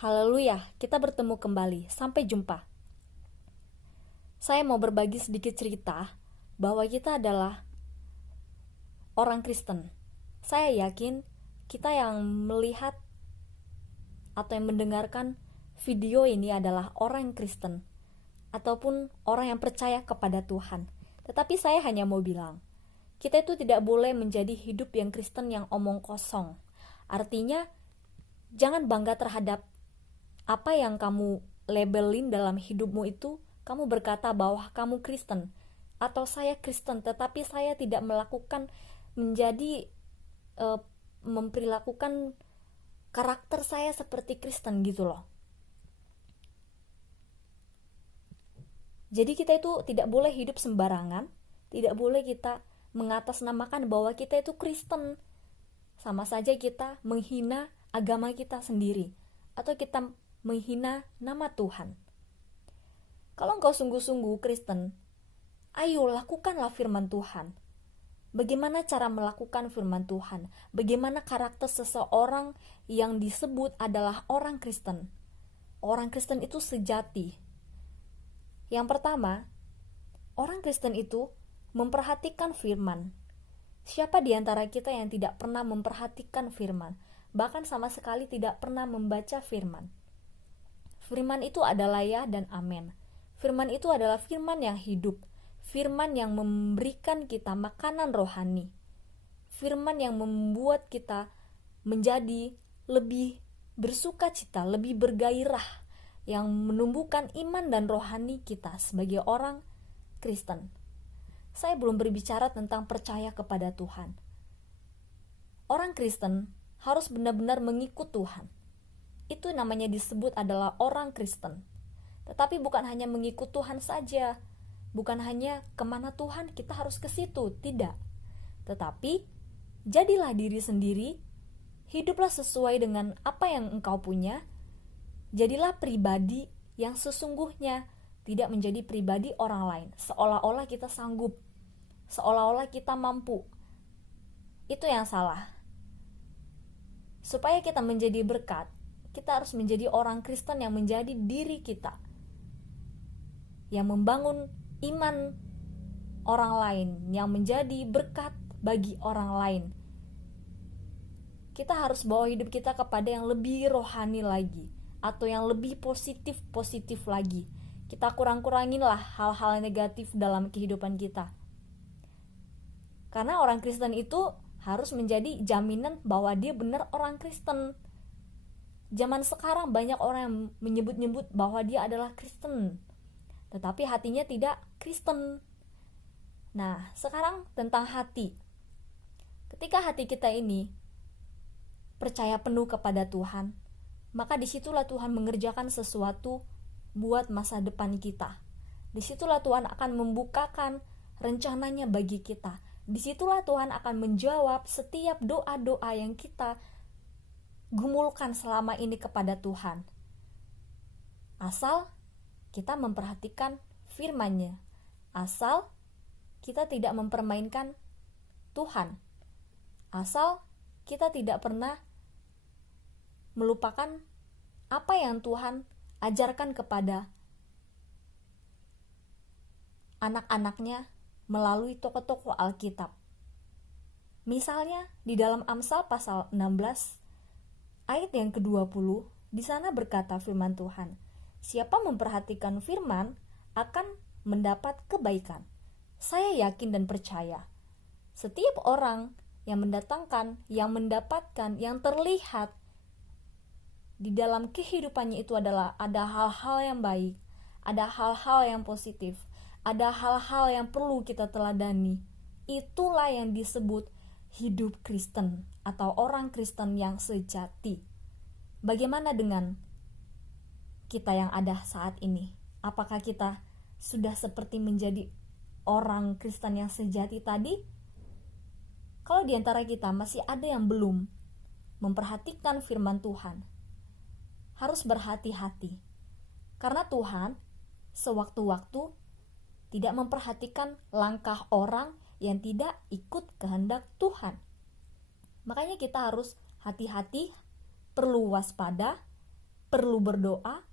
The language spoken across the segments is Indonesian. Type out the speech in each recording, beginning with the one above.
Haleluya, kita bertemu kembali. Sampai jumpa. Saya mau berbagi sedikit cerita bahwa kita adalah orang Kristen. Saya yakin kita yang melihat atau yang mendengarkan video ini adalah orang Kristen ataupun orang yang percaya kepada Tuhan. Tetapi saya hanya mau bilang, kita itu tidak boleh menjadi hidup yang Kristen yang omong kosong. Artinya, jangan bangga terhadap apa yang kamu labelin dalam hidupmu itu. Kamu berkata bahwa kamu Kristen atau saya Kristen, tetapi saya tidak melakukan memperlakukan karakter saya seperti Kristen gitu loh. Jadi kita itu tidak boleh hidup sembarangan, tidak boleh kita mengatasnamakan bahwa kita itu Kristen. Sama saja kita menghina agama kita sendiri atau kita menghina nama Tuhan. Kalau engkau sungguh-sungguh Kristen, ayo lakukanlah firman Tuhan. Bagaimana cara melakukan firman Tuhan? Bagaimana karakter seseorang yang disebut adalah orang Kristen? Orang Kristen itu sejati. Yang pertama, orang Kristen itu memperhatikan firman. Siapa di antara kita yang tidak pernah memperhatikan firman? Bahkan sama sekali tidak pernah membaca firman. Firman itu adalah ya dan amin. Firman itu adalah firman yang hidup, firman yang memberikan kita makanan rohani, firman yang membuat kita menjadi lebih bersukacita, lebih bergairah, yang menumbuhkan iman dan rohani kita sebagai orang Kristen. Saya belum berbicara tentang percaya kepada Tuhan. Orang Kristen harus benar-benar mengikut Tuhan. Itu namanya disebut adalah orang Kristen. Tetapi bukan hanya mengikut Tuhan saja, bukan hanya kemana Tuhan kita harus ke situ, tidak. Tetapi jadilah diri sendiri, hiduplah sesuai dengan apa yang engkau punya, jadilah pribadi yang sesungguhnya, tidak menjadi pribadi orang lain, seolah-olah kita sanggup, seolah-olah kita mampu. Itu yang salah. Supaya kita menjadi berkat, kita harus menjadi orang Kristen yang menjadi diri kita, yang membangun iman orang lain, yang menjadi berkat bagi orang lain. Kita harus bawa hidup kita kepada yang lebih rohani lagi, atau yang lebih positif lagi. Kita kurang-kuranginlah hal-hal negatif dalam kehidupan kita. Karena orang Kristen itu harus menjadi jaminan bahwa dia benar orang Kristen. Zaman sekarang banyak orang yang menyebut-nyebut bahwa dia adalah Kristen, tetapi hatinya tidak Kristen. Nah, sekarang tentang hati. Ketika hati kita ini percaya penuh kepada Tuhan, maka disitulah Tuhan mengerjakan sesuatu buat masa depan kita. Disitulah Tuhan akan membukakan rencananya bagi kita. Disitulah Tuhan akan menjawab setiap doa-doa yang kita gumulkan selama ini kepada Tuhan. Asal kita memperhatikan firman-Nya, asal kita tidak mempermainkan Tuhan, asal kita tidak pernah melupakan apa yang Tuhan ajarkan kepada anak-anaknya melalui tokoh-tokoh Alkitab. Misalnya di dalam Amsal pasal 16 ayat yang ke-20, di sana berkata firman Tuhan, siapa memperhatikan firman akan mendapat kebaikan. Saya yakin dan percaya, setiap orang yang mendatangkan, yang mendapatkan, yang terlihat di dalam kehidupannya itu adalah ada hal-hal yang baik, ada hal-hal yang positif, ada hal-hal yang perlu kita teladani. Itulah yang disebut hidup Kristen atau orang Kristen yang sejati. Bagaimana dengan kita yang ada saat ini? Apakah kita sudah seperti menjadi orang Kristen yang sejati tadi? Kalau di antara kita masih ada yang belum memperhatikan firman Tuhan, harus berhati-hati. Karena Tuhan sewaktu-waktu tidak memperhatikan langkah orang yang tidak ikut kehendak Tuhan. Makanya kita harus hati-hati, perlu waspada, perlu berdoa,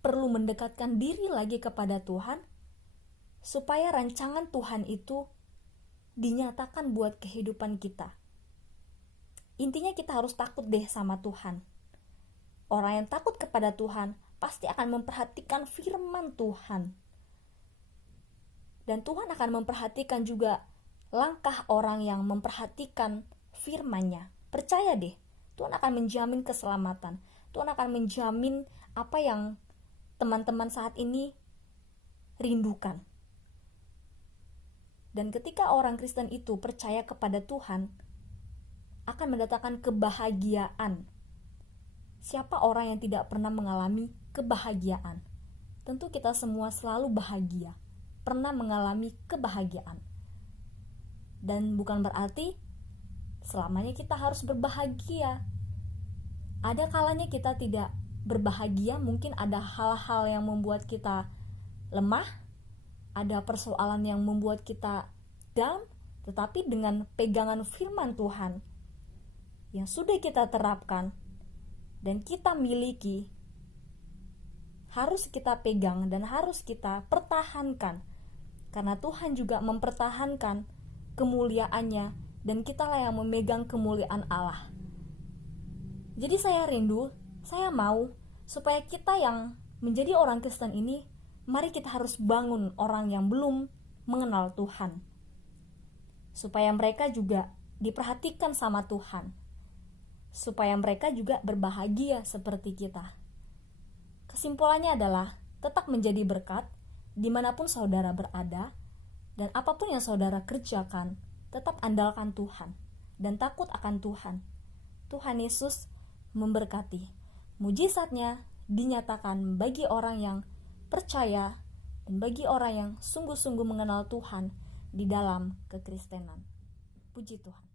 perlu mendekatkan diri lagi kepada Tuhan, supaya rancangan Tuhan itu dinyatakan buat kehidupan kita. Intinya kita harus takut deh sama Tuhan. Orang yang takut kepada Tuhan pasti akan memperhatikan firman Tuhan. Dan Tuhan akan memperhatikan juga langkah orang yang memperhatikan firman-Nya. Percaya deh, Tuhan akan menjamin keselamatan. Tuhan akan menjamin apa yang teman-teman saat ini rindukan. Dan ketika orang Kristen itu percaya kepada Tuhan, akan mendatangkan kebahagiaan. Siapa orang yang tidak pernah mengalami kebahagiaan? Tentu kita semua selalu bahagia, pernah mengalami kebahagiaan. Dan bukan berarti selamanya kita harus berbahagia. Ada kalanya kita tidak berbahagia, mungkin ada hal-hal yang membuat kita lemah, ada persoalan yang membuat kita down, tetapi dengan pegangan firman Tuhan yang sudah kita terapkan dan kita miliki, harus kita pegang dan harus kita pertahankan, karena Tuhan juga mempertahankan kemuliaannya dan kitalah yang memegang kemuliaan Allah. Jadi saya rindu, saya mau supaya kita yang menjadi orang Kristen ini, mari kita harus bangun orang yang belum mengenal Tuhan, supaya mereka juga diperhatikan sama Tuhan, supaya mereka juga berbahagia seperti kita. Kesimpulannya adalah tetap menjadi berkat dimanapun saudara berada, dan apapun yang saudara kerjakan, tetap andalkan Tuhan dan takut akan Tuhan. Tuhan Yesus memberkati. Mujizatnya dinyatakan bagi orang yang percaya dan bagi orang yang sungguh-sungguh mengenal Tuhan di dalam kekristenan. Puji Tuhan.